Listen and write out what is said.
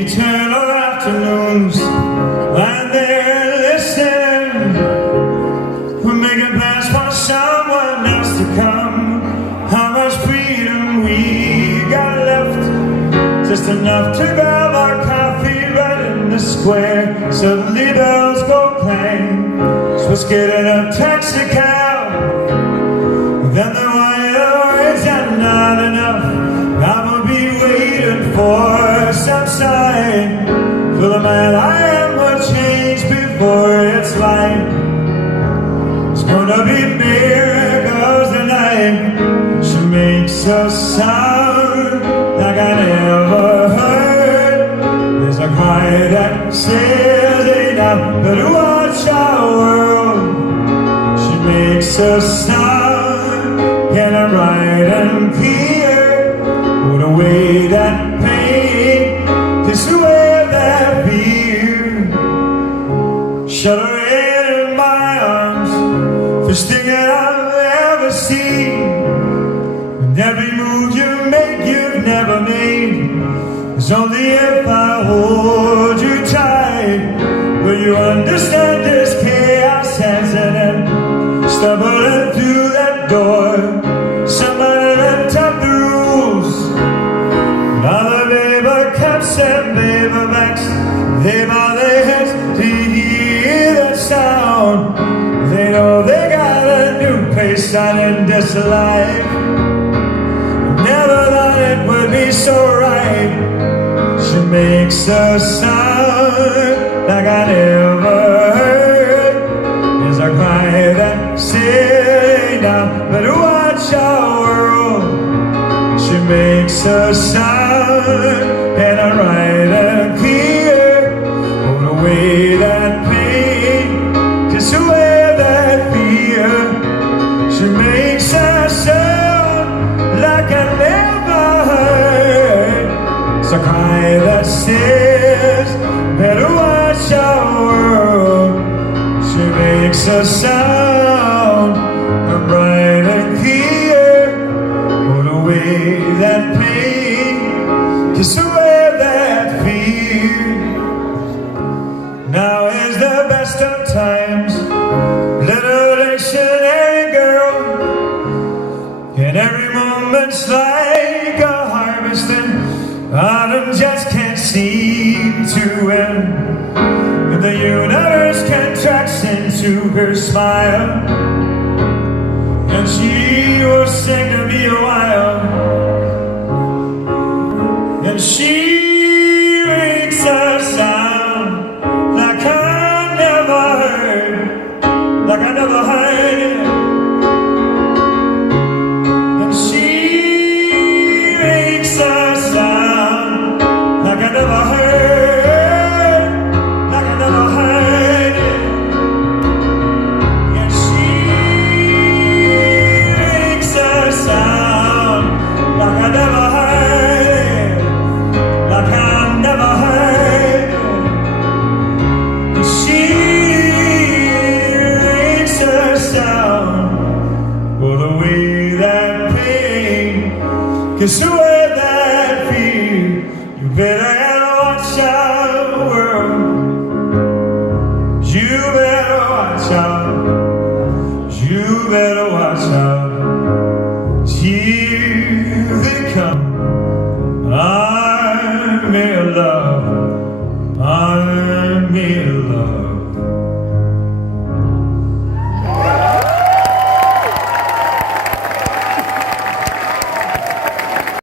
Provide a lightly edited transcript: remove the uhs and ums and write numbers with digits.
eternal afternoons, and they're listening. We're making plans for someone else to come. How much freedom we got left? Just enough to grab our coffee right in the square. Suddenly bells go clang, so let's get in a taxi cab. Then the wire is not enough. I will be waiting for some sign. For the man I am will change before it's light. It's gonna be miracles tonight. She makes a sound like I never heard. There's a cry that says ain't now, but watch our world. She makes a sound, and I'm right and clear. Put away that pain, kiss away that fear. Shut her in my arms, first thing that I've ever seen. And every move you make, you've never made. It's only if I hold you tight will you understand this chaos hesitant, stumbling through that door. Somebody left up the rules. Other paper cups and paperbacks, they bow their heads to hear that sound. They know they got a new place on in this life. Never thought it would be so right. She makes a sound like I never heard. There's a cry that says now, better watch our world. She makes a sound, and I write and clear. Hold away that pain, kiss away that fear. She makes a sound like I never heard. It's a cry that says, better watch our world. She makes a sound, bright and clear. Hold away that pain, kiss away that fear. Now is the best of times, little dictionary girl. And every moment's like a harvest, and autumn just can't seem to end. And the universe contracts into her smile, and she will sing to me a while. And she makes a sound like I never heard, like I never heard it. And she makes a sound like I never heard, like I never heard it. And she makes a sound like I never heard it, like I never heard it. And she makes a sound, put away that pain, kiss away that fear. You better watch out, world. You better watch out. You better watch out. Here they come. I'm in love. I'm in love.